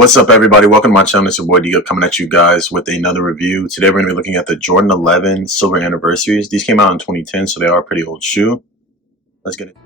What's up, everybody? Welcome to my channel. It's your boy Digo coming at you guys with another review. Today we're going to be looking at the Jordan 11 Silver Anniversaries. These came out in 2010, so they are a pretty old shoe. Let's get it.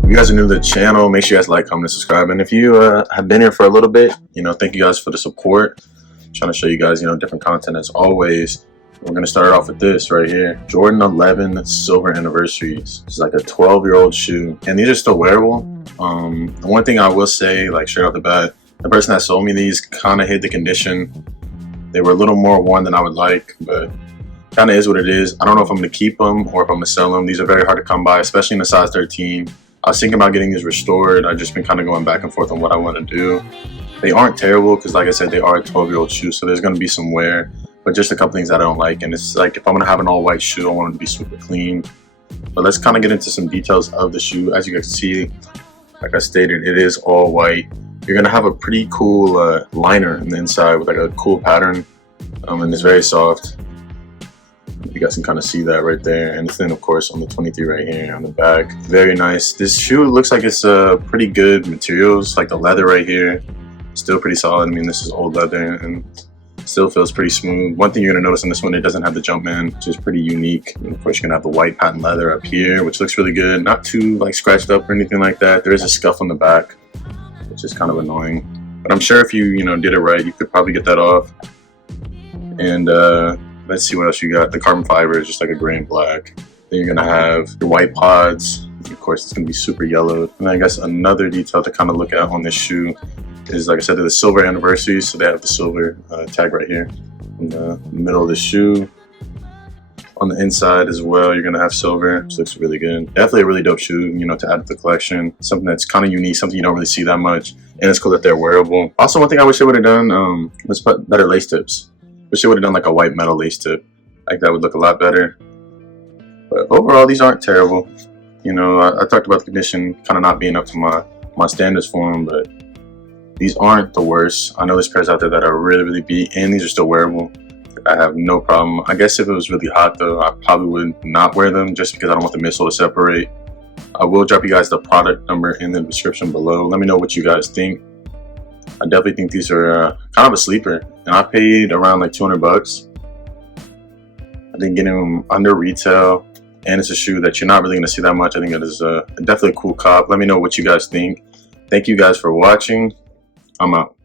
If you guys are new to the channel, make sure you guys like, comment, and subscribe. And if you have been here for a little bit, thank you guys for the support. I'm trying to show you guys, different content as always. We're going to start off with this right here. Jordan 11 Silver Anniversaries. It's like a 12-year-old shoe. And these are still wearable. The one thing I will say, like straight off the bat, the person that sold me these kind of hid the condition. They were a little more worn than I would like, but kind of is what it is. I don't know if I'm going to keep them or if I'm going to sell them. These are very hard to come by, especially in a size 13. I was thinking about getting these restored. I've just been kind of going back and forth on what I want to do. They aren't terrible because, like I said, they are a 12-year-old shoe, so there's going to be some wear, but just a couple things that I don't like. And it's like, if I'm going to have an all-white shoe, I want it to be super clean. But let's kind of get into some details of the shoe. As you can see, like I stated, it is all white. You're going to have a pretty cool liner on the inside with like a cool pattern, and it's very soft. You guys can kind of see that right there, and then of course on the 23 right here on the back, very nice. This shoe looks like it's pretty good materials, like the leather right here, still pretty solid. I mean, this is old leather and still feels pretty smooth. One thing you're gonna notice in this one, it doesn't have the Jumpman, which is pretty unique. And of course, you're gonna have the white patent leather up here, which looks really good, not too like scratched up or anything like that. There is a scuff on the back, which is kind of annoying, but I'm sure if you did it right, you could probably get that off. And let's see what else you got. The carbon fiber is just like a gray and black. Then you're gonna have your white pods. Of course, it's gonna be super yellowed. And I guess another detail to kind of look at on this shoe is, like I said, they're the silver anniversaries. So they have the silver tag right here in the middle of the shoe. On the inside as well, you're gonna have silver, which looks really good. Definitely a really dope shoe, to add to the collection. Something that's kind of unique, something you don't really see that much. And it's cool that they're wearable. Also, one thing I wish they would have done was put better lace tips. Wish they would have done like a white metal lace tip. Like that would look a lot better. But overall, these aren't terrible. I talked about the condition kind of not being up to my standards for them, but these aren't the worst. I know there's pairs out there that are really, really beat, and these are still wearable. I have no problem. I guess if it was really hot though, I probably would not wear them just because I don't want the midsole to separate. I will drop you guys the product number in the description below. Let me know what you guys think. I definitely think these are kind of a sleeper, and I paid around like 200 bucks. I think getting them under retail, and it's a shoe that you're not really going to see that much. I think it is definitely a cool cop. Let me know what you guys think. Thank you guys for watching. I'm out.